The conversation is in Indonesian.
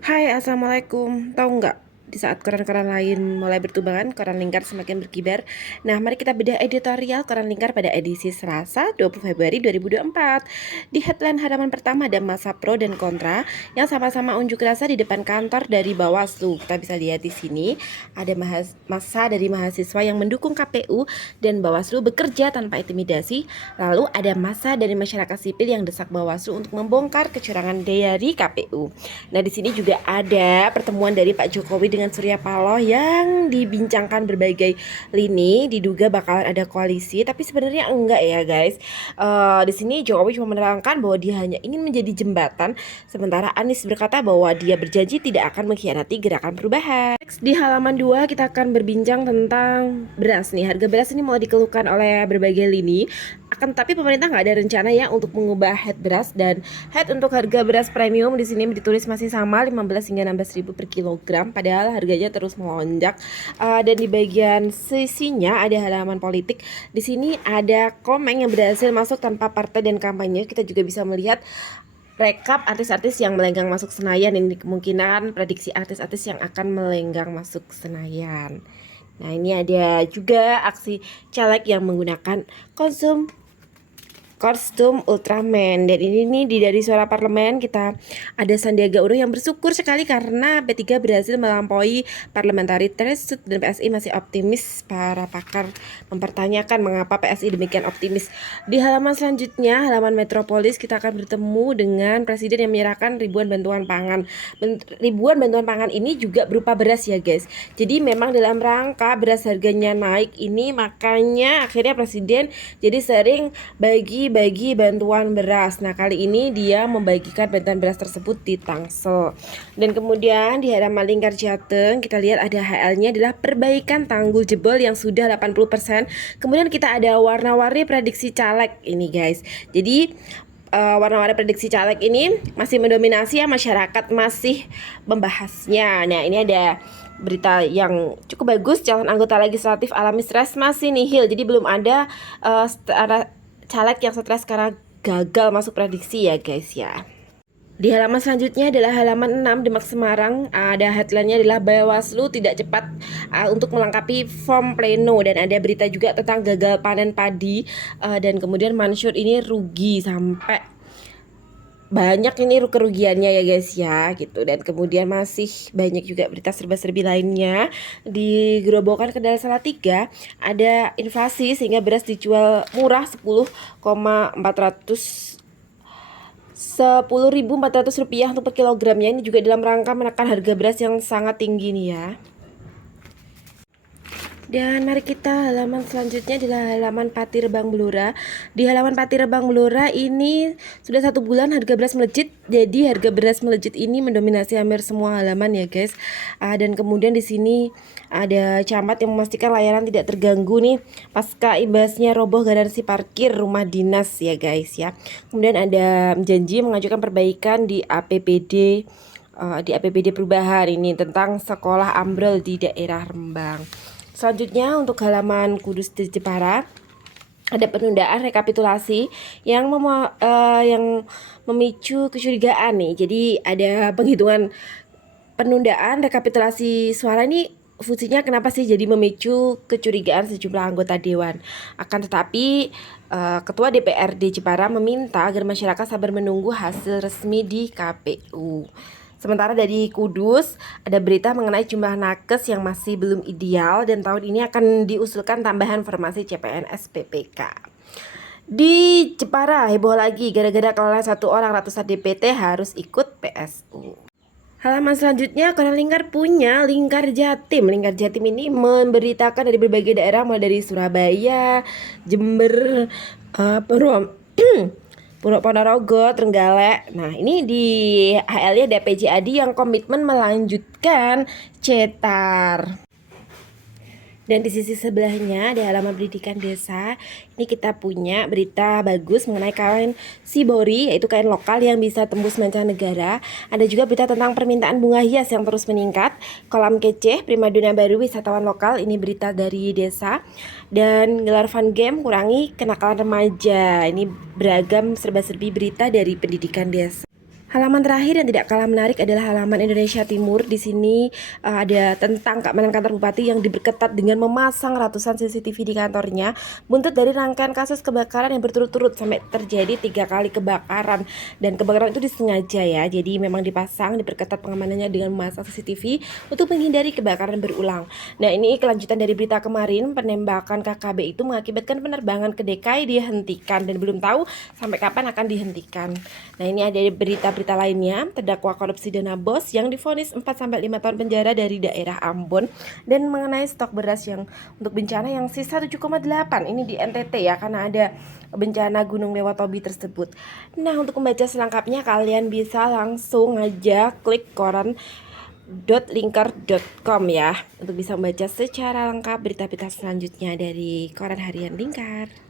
Hai, assalamualaikum. Tahu nggak? Di saat koran-koran lain mulai bertumbangan, koran lingkar semakin berkibar. Nah, mari kita bedah editorial koran lingkar pada edisi Selasa 20 Februari 2024. Di headline halaman pertama ada masa pro dan kontra yang sama-sama unjuk rasa di depan kantor dari Bawaslu. Kita bisa lihat di sini ada masa dari mahasiswa yang mendukung KPU dan Bawaslu bekerja tanpa intimidasi. Lalu ada masa dari masyarakat sipil yang desak Bawaslu untuk membongkar kecurangan dari KPU. Nah, di sini juga ada pertemuan dari Pak Jokowi dengan Surya Paloh yang dibincangkan berbagai lini, diduga bakalan ada koalisi, tapi sebenarnya enggak ya guys. Di sini Jokowi cuma menerangkan bahwa dia hanya ingin menjadi jembatan, sementara Anies berkata bahwa dia berjanji tidak akan mengkhianati gerakan perubahan. Next, di halaman 2 kita akan berbincang tentang beras nih. Harga beras ini mulai dikeluhkan oleh berbagai lini. Akan tapi pemerintah nggak ada rencana ya untuk mengubah head beras, dan head untuk harga beras premium di sini ditulis masih sama 15 hingga 16.000 per kilogram, padahal harganya terus melonjak. Dan di bagian sisinya ada halaman politik. Di sini ada Komeng yang berhasil masuk tanpa partai dan kampanye. Kita juga bisa melihat rekap artis-artis yang melenggang masuk Senayan. Ini kemungkinan prediksi artis-artis yang akan melenggang masuk Senayan. Nah, ini ada juga aksi caleg yang menggunakan kostum Ultraman. Dan ini nih dari Suara Parlemen kita ada Sandiaga Uno yang bersyukur sekali karena P3 berhasil melampaui parliamentary threshold dan PSI masih optimis. Para pakar mempertanyakan mengapa PSI demikian optimis. Di halaman selanjutnya, halaman Metropolis, kita akan bertemu dengan Presiden yang menyerahkan ribuan bantuan pangan. Ribuan bantuan pangan ini juga berupa beras ya guys. Jadi memang dalam rangka beras harganya naik ini, makanya akhirnya Presiden jadi sering bagi bantuan beras. Nah, kali ini dia membagikan bantuan beras tersebut di Tangsel. Dan kemudian di halaman lingkar Jateng kita lihat ada HL-nya adalah perbaikan tanggul jebol yang sudah 80%. Kemudian kita ada warna-warni prediksi caleg ini guys. Jadi warna-warni prediksi caleg ini masih mendominasi ya, masyarakat masih membahasnya. Nah, ini ada berita yang cukup bagus, calon anggota legislatif alami stres masih nihil. Jadi belum ada caleg yang stres karena gagal masuk prediksi ya guys ya. Di halaman selanjutnya adalah halaman 6 Demak Semarang. Ada headline-nya adalah Bawaslu tidak cepat untuk melengkapi form pleno, dan ada berita juga tentang gagal panen padi, dan kemudian Mansur ini rugi sampai banyak ini kerugiannya ya guys ya gitu. Dan kemudian masih banyak juga berita serba-serbi lainnya. Di Gerobokan Kendal Salatiga ada inflasi sehingga beras dijual murah 10.400 rupiah untuk per kilogramnya. Ini juga dalam rangka menekan harga beras yang sangat tinggi nih ya. Dan mari kita halaman selanjutnya adalah halaman Pati Rebang Blora. Di halaman Pati Rebang Blora ini sudah 1 bulan harga beras melejit. Jadi harga beras melejit ini mendominasi hampir semua halaman ya guys. Dan kemudian di sini ada camat yang memastikan layanan tidak terganggu nih pasca imbasnya roboh garasi parkir rumah dinas ya guys ya. Kemudian ada janji mengajukan perbaikan di APBD perubahan ini tentang sekolah ambrol di daerah Rembang. Selanjutnya untuk halaman Kudus di Jepara ada penundaan rekapitulasi yang memicu kecurigaan nih. Jadi ada penghitungan penundaan rekapitulasi suara ini, fungsinya kenapa sih jadi memicu kecurigaan sejumlah anggota dewan. Akan tetapi Ketua DPRD Jepara meminta agar masyarakat sabar menunggu hasil resmi di KPU. Sementara dari Kudus ada berita mengenai jumlah nakes yang masih belum ideal dan tahun ini akan diusulkan tambahan formasi CPNS PPK. Di Jepara heboh lagi gara-gara kelelahan 1 orang, ratusan DPT harus ikut PSU. Halaman selanjutnya koran lingkar punya Lingkar Jatim. Lingkar Jatim ini memberitakan dari berbagai daerah mulai dari Surabaya, Jember, Ponorogo, Trenggalek. Nah, ini di HL-nya ada PJAD yang komitmen melanjutkan cetar. Dan di sisi sebelahnya di halaman pendidikan desa ini kita punya berita bagus mengenai kain Shibori, yaitu kain lokal yang bisa tembus mancanegara. Ada juga berita tentang permintaan bunga hias yang terus meningkat. Kolam kece primadona baru wisatawan lokal, ini berita dari desa. Dan gelar fun game kurangi kenakalan remaja, ini beragam serba-serbi berita dari pendidikan desa. Halaman terakhir yang tidak kalah menarik adalah halaman Indonesia Timur. Di sini ada tentang keamanan kantor bupati yang diperketat dengan memasang ratusan CCTV di kantornya. Buntut dari rangkaian kasus kebakaran yang berturut-turut sampai terjadi 3 kali kebakaran, dan kebakaran itu disengaja ya. Jadi memang dipasang, diperketat pengamanannya dengan memasang CCTV untuk menghindari kebakaran berulang. Nah, ini kelanjutan dari berita kemarin, penembakan KKB itu mengakibatkan penerbangan ke DKI dihentikan dan belum tahu sampai kapan akan dihentikan. Nah, ini ada berita-berita lainnya, terdakwa korupsi dana BOS yang divonis 4-5 tahun penjara dari daerah Ambon, dan mengenai stok beras yang untuk bencana yang sisa 7,8, ini di NTT ya, karena ada bencana Gunung Lewatobi tersebut. Nah, untuk membaca selengkapnya kalian bisa langsung aja klik koran.lingkar.com ya, untuk bisa membaca secara lengkap berita-berita selanjutnya dari Koran Harian Lingkar.